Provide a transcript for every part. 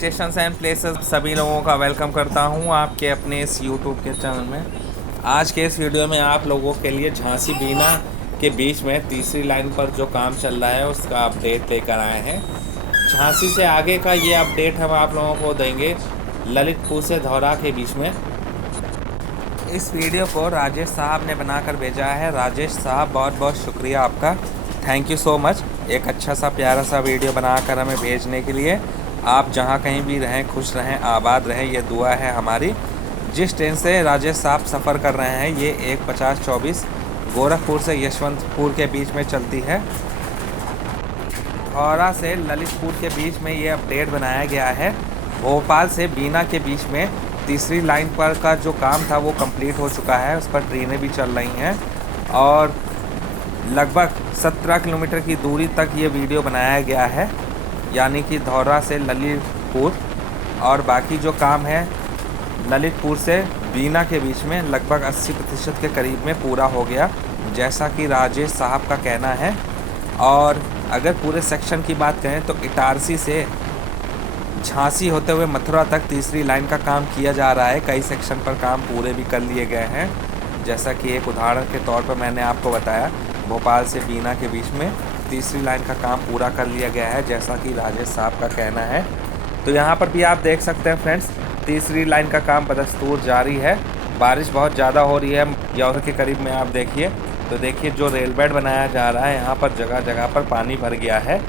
Stations and places सभी लोगों का वेलकम करता हूं आपके अपने इस यूट्यूब के चैनल में। आज के इस वीडियो में आप लोगों के लिए झांसी बीना के बीच में तीसरी लाइन पर जो काम चल रहा है उसका अपडेट लेकर आए हैं। झांसी से आगे का ये अपडेट हम आप लोगों को देंगे ललितपुर से धौरा के बीच में। इस वीडियो को राजेश साहब ने बनाकर भेजा है। राजेश साहब बहुत बहुत शुक्रिया आपका, थैंक यू सो मच। एक अच्छा सा प्यारा सा वीडियो बनाकर हमें भेजने के लिए। आप जहां कहीं भी रहें खुश रहें, आबाद रहें, ये दुआ है हमारी। जिस ट्रेन से राजेश साहब सफ़र कर रहे हैं ये 1:50-24 गोरखपुर से यशवंतपुर के बीच में चलती है। धौरा से ललितपुर के बीच में ये अपडेट बनाया गया है। भोपाल से बीना के बीच में तीसरी लाइन पर का जो काम था वो कंप्लीट हो चुका है, उस पर ट्रेनें भी चल रही हैं और लगभग 17 किलोमीटर की दूरी तक ये वीडियो बनाया गया है, यानी कि धौरा से ललितपुर। और बाकी जो काम है ललितपुर से बीना के बीच में लगभग 80% के करीब में पूरा हो गया, जैसा कि राजेश साहब का कहना है। और अगर पूरे सेक्शन की बात करें तो इटारसी से झांसी होते हुए मथुरा तक तीसरी लाइन का काम किया जा रहा है। कई सेक्शन पर काम पूरे भी कर लिए गए हैं, जैसा कि एक उदाहरण के तौर पर मैंने आपको बताया भोपाल से बीना के बीच में तीसरी लाइन का काम पूरा कर लिया गया है, जैसा कि राजेश साहब का कहना है। तो यहाँ पर भी आप देख सकते हैं फ्रेंड्स, तीसरी लाइन का काम बदस्तूर जारी है। बारिश बहुत ज़्यादा हो रही है यौर के करीब में, आप देखिए। तो देखिए जो रेल बेड बनाया जा रहा है यहाँ पर जगह जगह पर पानी भर गया है।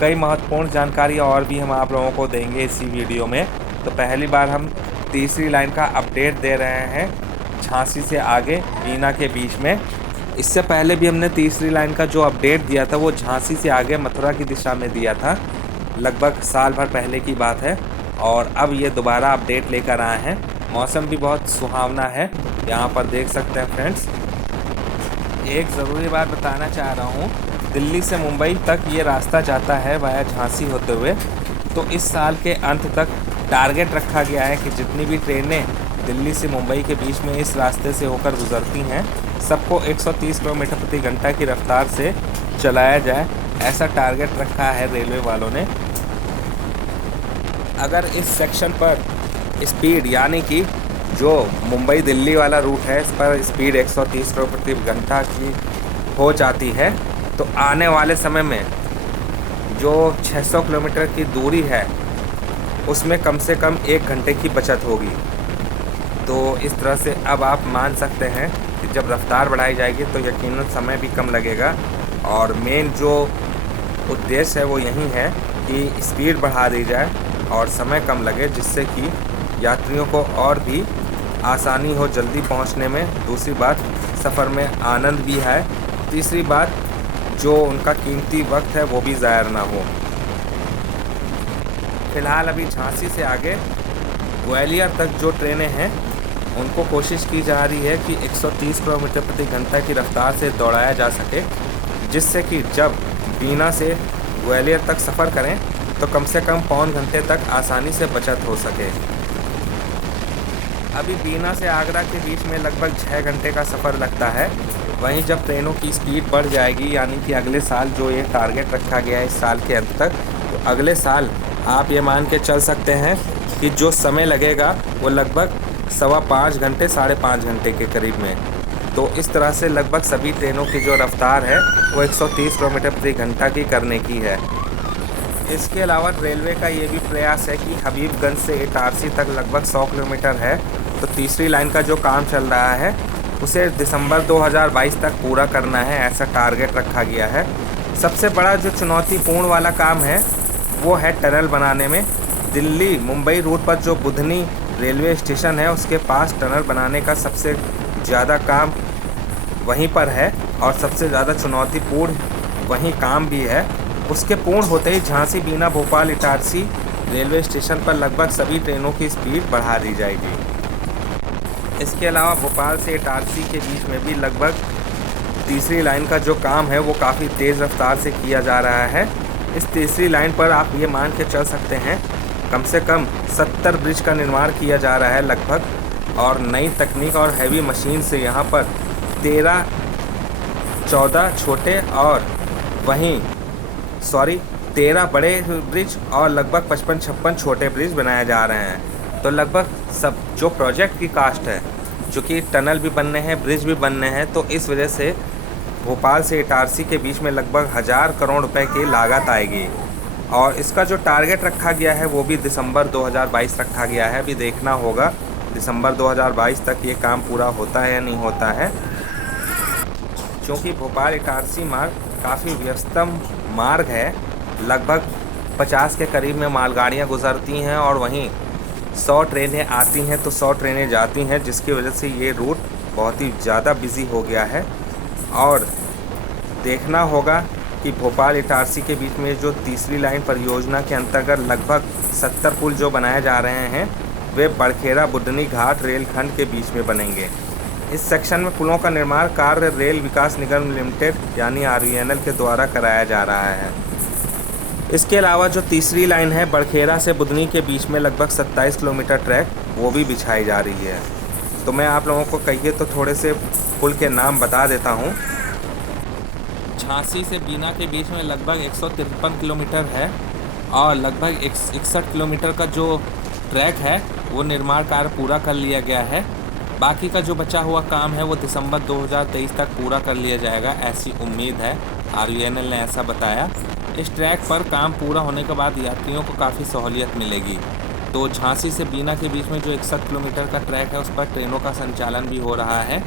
कई महत्वपूर्ण जानकारी और भी हम आप लोगों को देंगे इसी वीडियो में। तो पहली बार हम तीसरी लाइन का अपडेट दे रहे हैं झांसी से आगे बीना के बीच में। इससे पहले भी हमने तीसरी लाइन का जो अपडेट दिया था वो झांसी से आगे मथुरा की दिशा में दिया था, लगभग साल भर पहले की बात है। और अब ये दोबारा अपडेट लेकर आए हैं। मौसम भी बहुत सुहावना है, यहाँ पर देख सकते हैं फ्रेंड्स। एक ज़रूरी बात बताना चाह रहा हूँ, दिल्ली से मुंबई तक ये रास्ता जाता है वाया झांसी होते हुए। तो इस साल के अंत तक टारगेट रखा गया है कि जितनी भी ट्रेनें दिल्ली से मुंबई के बीच में इस रास्ते से होकर गुजरती हैं सबको 130 किलोमीटर प्रति घंटा की रफ्तार से चलाया जाए, ऐसा टारगेट रखा है रेलवे वालों ने। अगर इस सेक्शन पर स्पीड, यानी कि जो मुंबई दिल्ली वाला रूट है, इस पर स्पीड 130 किलोमीटर प्रति घंटा की हो जाती है तो आने वाले समय में जो 600 किलोमीटर की दूरी है उसमें कम से कम 1 घंटे की बचत होगी। तो इस तरह से अब आप मान सकते हैं कि जब रफ्तार बढ़ाई जाएगी तो यकीनन समय भी कम लगेगा। और मेन जो उद्देश्य है वो यही है कि स्पीड बढ़ा दी जाए और समय कम लगे, जिससे कि यात्रियों को और भी आसानी हो जल्दी पहुंचने में। दूसरी बात, सफ़र में आनंद भी है। तीसरी बात, जो उनका कीमती वक्त है वो भी ज़ाया ना हो। फ़िलहाल अभी झांसी से आगे ग्वालियर तक जो ट्रेनें हैं उनको कोशिश की जा रही है कि 130 किलोमीटर प्रति घंटा की रफ्तार से दौड़ाया जा सके, जिससे कि जब बीना से ग्वालियर तक सफ़र करें तो कम से कम पौन घंटे तक आसानी से बचत हो सके। अभी बीना से आगरा के बीच में लगभग 6 घंटे का सफ़र लगता है। वहीं जब ट्रेनों की स्पीड बढ़ जाएगी, यानी कि अगले साल जो ये टारगेट रखा गया है इस साल के अंत तक, तो अगले साल आप ये मान के चल सकते हैं कि जो समय लगेगा वो लगभग 5.25 घंटे 5.5 घंटे के करीब में। तो इस तरह से लगभग सभी ट्रेनों की जो रफ्तार है वो 130 किलोमीटर प्रति घंटा की करने की है। इसके अलावा रेलवे का ये भी प्रयास है कि हबीबगंज से इटारसी तक लगभग 100 किलोमीटर है, तो तीसरी लाइन का जो काम चल रहा है उसे दिसंबर 2022 तक पूरा करना है, ऐसा टारगेट रखा गया है। सबसे बड़ा जो चुनौतीपूर्ण वाला काम है वो है टनल बनाने में। दिल्ली मुंबई रूट पर जो बुधनी रेलवे स्टेशन है उसके पास टनल बनाने का सबसे ज़्यादा काम वहीं पर है और सबसे ज़्यादा चुनौतीपूर्ण वहीं काम भी है। उसके पूर्ण होते ही झांसी बीना भोपाल इटारसी रेलवे स्टेशन पर लगभग सभी ट्रेनों की स्पीड बढ़ा दी जाएगी। इसके अलावा भोपाल से इटारसी के बीच में भी लगभग तीसरी लाइन का जो काम है वो काफ़ी तेज़ रफ्तार से किया जा रहा है। इस तीसरी लाइन पर आप ये मान के चल सकते हैं कम से कम 70 ब्रिज का निर्माण किया जा रहा है लगभग, और नई तकनीक और हैवी मशीन से यहाँ पर 13-14 छोटे और वहीं 13 बड़े ब्रिज और लगभग 55-56 छोटे ब्रिज बनाए जा रहे हैं। तो लगभग सब जो प्रोजेक्ट की कास्ट है, चूँकि टनल भी बनने हैं, ब्रिज भी बनने हैं, तो इस वजह से भोपाल से इटारसी के बीच में लगभग 1000 करोड़ रुपए की लागत आएगी। और इसका जो टारगेट रखा गया है वो भी दिसंबर 2022 रखा गया है। अभी देखना होगा दिसंबर 2022 तक ये काम पूरा होता है या नहीं होता है, क्योंकि भोपाल इटारसी मार्ग काफ़ी व्यस्तम मार्ग है। लगभग 50 के करीब में मालगाड़ियाँ गुजरती हैं और वहीं 100 ट्रेनें आती हैं तो 100 ट्रेनें जाती हैं, जिसकी वजह से ये रूट बहुत ही ज़्यादा बिजी हो गया है। और देखना होगा कि भोपाल इटारसी के बीच में जो तीसरी लाइन परियोजना के अंतर्गत लगभग 70 पुल जो बनाए जा रहे हैं वे बड़खेरा बुधनी घाट रेलखंड के बीच में बनेंगे। इस सेक्शन में पुलों का निर्माण कार्य रेल विकास निगम लिमिटेड यानी RVNL के द्वारा कराया जा रहा है। इसके अलावा जो तीसरी लाइन है बड़खेरा से बुधनी के बीच में लगभग 27 किलोमीटर ट्रैक वो भी बिछाई जा रही है। तो मैं आप लोगों को कहिए तो थोड़े से पुल के नाम बता देता हूँ। झांसी से बीना के बीच में लगभग 153 किलोमीटर है और लगभग 61 किलोमीटर का जो ट्रैक है वो निर्माण कार्य पूरा कर लिया गया है। बाकी का जो बचा हुआ काम है वो दिसंबर 2023 तक पूरा कर लिया जाएगा, ऐसी उम्मीद है। RVNL ने ऐसा बताया। इस ट्रैक पर काम पूरा होने के बाद यात्रियों को काफ़ी सहूलियत मिलेगी। तो झांसी से बीना के बीच में जो 61 किलोमीटर का ट्रैक है उस पर ट्रेनों का संचालन भी हो रहा है।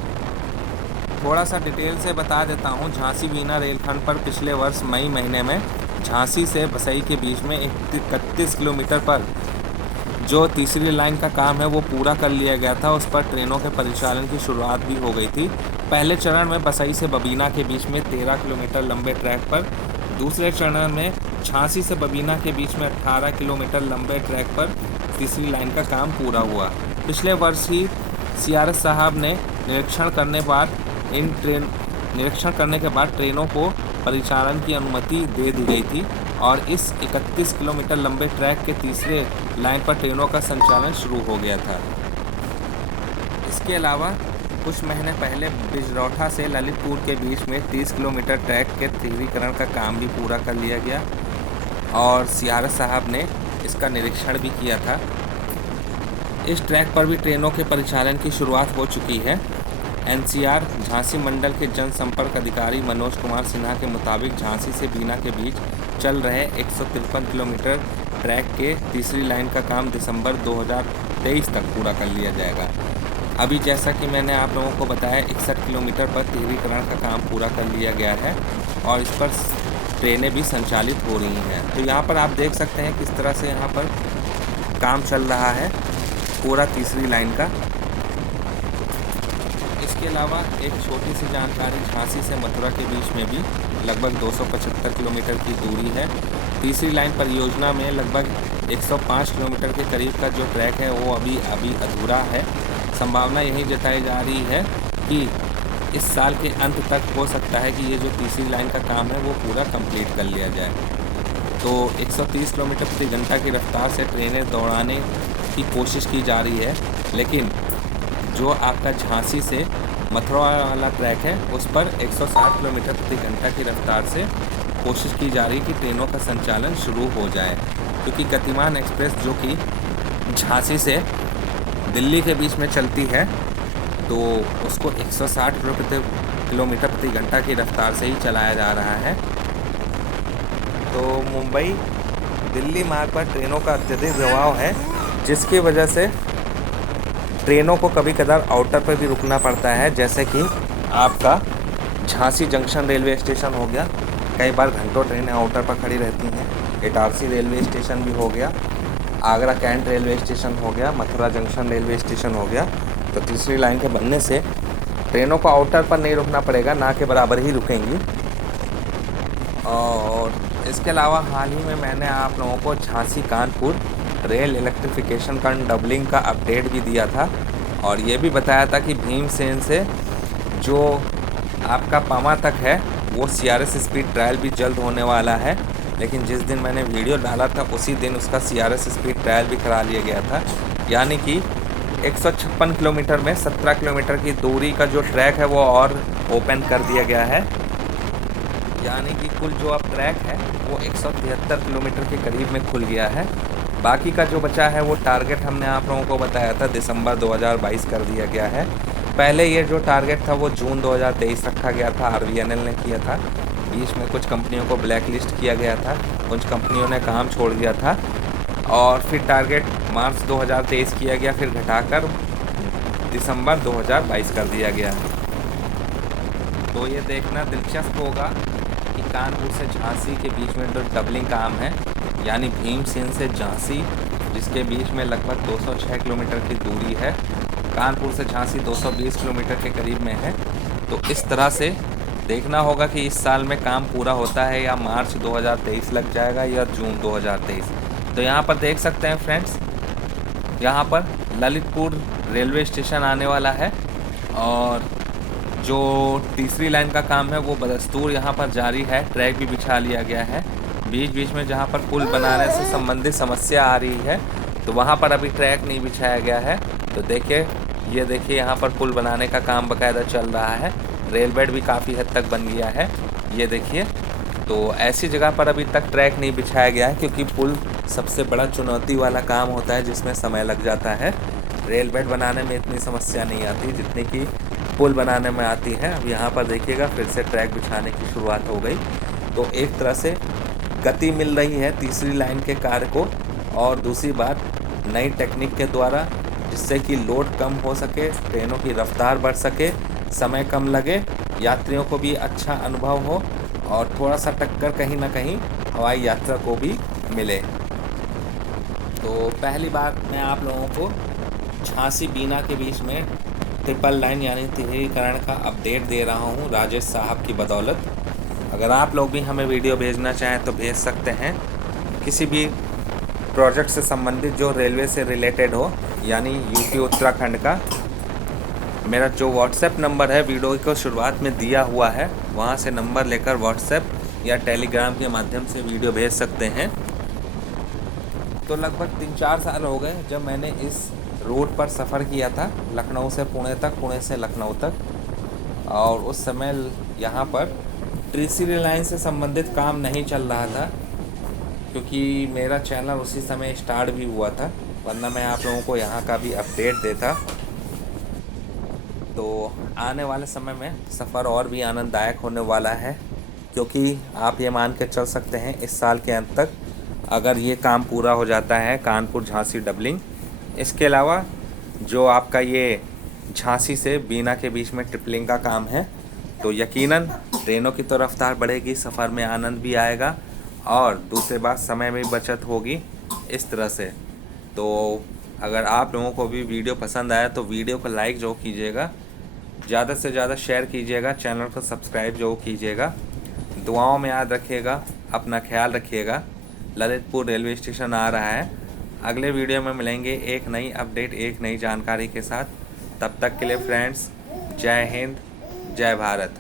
थोड़ा सा डिटेल से बता देता हूँ। झांसी बीना रेलखंड पर पिछले वर्ष मई महीने में झांसी से बसई के बीच में 31 किलोमीटर पर जो तीसरी लाइन का काम है वो पूरा कर लिया गया था। उस पर ट्रेनों के परिचालन की शुरुआत भी हो गई थी। पहले चरण में बसई से बबीना के बीच में 13 किलोमीटर लंबे ट्रैक पर, दूसरे चरण में झांसी से बबीना के बीच में 18 किलोमीटर लंबे ट्रैक पर तीसरी लाइन का काम पूरा हुआ। पिछले वर्ष ही CRS साहब ने निरीक्षण करने के बाद ट्रेनों को परिचालन की अनुमति दे दी गई थी और इस 31 किलोमीटर लंबे ट्रैक के तीसरे लाइन पर ट्रेनों का संचालन शुरू हो गया था। इसके अलावा कुछ महीने पहले बिजरौठा से ललितपुर के बीच में 30 किलोमीटर ट्रैक के तीव्रीकरण का काम भी पूरा कर लिया गया और CRS साहब ने इसका निरीक्षण भी किया था। इस ट्रैक पर भी ट्रेनों के परिचालन की शुरुआत हो चुकी है। NCR झांसी मंडल के जनसंपर्क अधिकारी मनोज कुमार सिन्हा के मुताबिक झांसी से बीना के बीच चल रहे 153 किलोमीटर ट्रैक के तीसरी लाइन का काम दिसंबर 2023 तक पूरा कर लिया जाएगा। अभी जैसा कि मैंने आप लोगों को बताया 61 किलोमीटर पर तीव्रीकरण का काम पूरा कर लिया गया है और इस पर ट्रेनें भी संचालित हो रही हैं। तो यहाँ पर आप देख सकते हैं किस तरह से यहाँ पर काम चल रहा है पूरा तीसरी लाइन का। इसके अलावा एक छोटी सी जानकारी, झांसी से मथुरा के बीच में भी लगभग 275 किलोमीटर की दूरी है। तीसरी लाइन परियोजना में लगभग 105 किलोमीटर के करीब का जो ट्रैक है वो अभी अधूरा है। संभावना यही जताई जा रही है कि इस साल के अंत तक हो सकता है कि ये जो तीसरी लाइन का काम है वो पूरा कंप्लीट कर लिया जाए। तो 130 किलोमीटर प्रति घंटा की रफ्तार से ट्रेनें दौड़ाने की कोशिश की जा रही है, लेकिन जो आपका झांसी से मथुरा वाला ट्रैक है उस पर 160 किलोमीटर प्रति घंटा की रफ्तार से कोशिश की जा रही है कि ट्रेनों का संचालन शुरू हो जाए, क्योंकि गतिमान एक्सप्रेस जो कि झांसी से दिल्ली के बीच में चलती है तो उसको 160 किलोमीटर प्रति घंटा की रफ्तार से ही चलाया जा रहा है। तो मुंबई दिल्ली मार्ग पर ट्रेनों का अत्यधिक दबाव है, जिसकी वजह से ट्रेनों को कभी कभार आउटर पर भी रुकना पड़ता है। जैसे कि आपका झांसी जंक्शन रेलवे स्टेशन हो गया, कई बार घंटों ट्रेनें आउटर पर खड़ी रहती हैं। इटारसी रेलवे स्टेशन भी हो गया, आगरा कैंट रेलवे स्टेशन हो गया, मथुरा जंक्शन रेलवे स्टेशन हो गया। तो तीसरी लाइन के बनने से ट्रेनों को आउटर पर नहीं रुकना पड़ेगा, ना के बराबर ही रुकेंगी। और इसके अलावा हाल ही में मैंने आप लोगों को झांसी कानपुर रेल इलेक्ट्रिफिकेशन का डबलिंग का अपडेट भी दिया था और ये भी बताया था कि भीमसेन से जो आपका पामा तक है वो CRS स्पीड ट्रायल भी जल्द होने वाला है। लेकिन जिस दिन मैंने वीडियो डाला था उसी दिन उसका CRS स्पीड ट्रायल भी करा लिया गया था, यानी कि 156 किलोमीटर में 17 किलोमीटर की दूरी का जो ट्रैक है वो और ओपन कर दिया गया है। यानी कि कुल जो अब ट्रैक है वो 173 किलोमीटर के करीब में खुल गया है। बाकी का जो बचा है वो टारगेट हमने आप लोगों को बताया था दिसंबर 2022 कर दिया गया है। पहले ये जो टारगेट था वो जून 2023 रखा गया था, आरवीएनएल ने किया था। बीच में कुछ कंपनियों को ब्लैक लिस्ट किया गया था, कुछ कंपनियों ने काम छोड़ दिया था और फिर टारगेट मार्च 2023 किया गया, फिर घटाकर दिसंबर 2022 कर दिया गया। तो ये देखना दिलचस्प होगा कि कानपुर से झांसी के बीच में जो डबलिंग काम है, यानी भीमसेन से झांसी, जिसके बीच में लगभग 206 किलोमीटर की दूरी है, कानपुर से झांसी 220 किलोमीटर के करीब में है। तो इस तरह से देखना होगा कि इस साल में काम पूरा होता है या मार्च 2023 लग जाएगा या जून 2023। तो यहाँ पर देख सकते हैं फ्रेंड्स, यहाँ पर ललितपुर रेलवे स्टेशन आने वाला है और जो तीसरी लाइन का काम है वो बदस्तूर यहाँ पर जारी है। ट्रैक भी बिछा लिया गया है। बीच बीच में जहाँ पर पुल बनाने से संबंधित समस्या आ रही है तो वहाँ पर अभी ट्रैक नहीं बिछाया गया है। तो देखिए, ये देखिए यहाँ पर पुल बनाने का काम बाकायदा चल रहा है। रेल बेड भी काफ़ी हद तक बन गया है, ये देखिए। तो ऐसी जगह पर अभी तक ट्रैक नहीं बिछाया गया है क्योंकि पुल सबसे बड़ा चुनौती वाला काम होता है जिसमें समय लग जाता है। रेल बेड बनाने में इतनी समस्या नहीं आती जितनी कि पुल बनाने में आती है। अब यहाँ पर देखिएगा फिर से ट्रैक बिछाने की शुरुआत हो गई। तो एक तरह से गति मिल रही है तीसरी लाइन के कार्य को, और दूसरी बात नई टेक्निक के द्वारा, जिससे कि लोड कम हो सके, ट्रेनों की रफ्तार बढ़ सके, समय कम लगे, यात्रियों को भी अच्छा अनुभव हो और थोड़ा सा टक्कर कहीं ना कहीं हवाई यात्रा को भी मिले। तो पहली बात मैं आप लोगों को झांसी बीना के बीच में ट्रिपल लाइन यानी तिहरीकरण का अपडेट दे रहा हूँ राजेश साहब की बदौलत। अगर आप लोग भी हमें वीडियो भेजना चाहें तो भेज सकते हैं। किसी भी प्रोजेक्ट से संबंधित जो रेलवे से रिलेटेड हो, यानी यूपी उत्तराखंड का, मेरा जो व्हाट्सएप नंबर है वीडियो को शुरुआत में दिया हुआ है, वहाँ से नंबर लेकर व्हाट्सएप या टेलीग्राम के माध्यम से वीडियो भेज सकते हैं। तो लगभग 3-4 साल हो गए जब मैंने इस रूट पर सफ़र किया था, लखनऊ से पुणे तक, पुणे से लखनऊ तक, और उस समय यहाँ पर तीसरी लाइन से संबंधित काम नहीं चल रहा था क्योंकि मेरा चैनल उसी समय स्टार्ट भी हुआ था, वरना मैं आप लोगों को यहाँ का भी अपडेट देता। तो आने वाले समय में सफ़र और भी आनंददायक होने वाला है, क्योंकि आप ये मान के चल सकते हैं इस साल के अंत तक अगर ये काम पूरा हो जाता है कानपुर झांसी डबलिंग, इसके अलावा जो आपका ये झांसी से बीना के बीच में ट्रिपलिंग का काम है, तो यकीनन ट्रेनों की तो रफ्तार बढ़ेगी, सफ़र में आनंद भी आएगा और दूसरी बात समय में बचत होगी इस तरह से। तो अगर आप लोगों को भी वीडियो पसंद आया तो वीडियो को लाइक जो कीजिएगा, ज़्यादा से ज़्यादा शेयर कीजिएगा, चैनल को सब्सक्राइब जो कीजिएगा। दुआओं में याद रखिएगा, अपना ख्याल रखिएगा। ललितपुर रेलवे स्टेशन आ रहा है। अगले वीडियो में मिलेंगे एक नई अपडेट, एक नई जानकारी के साथ। तब तक के लिए फ्रेंड्स, जय हिंद, जय भारत।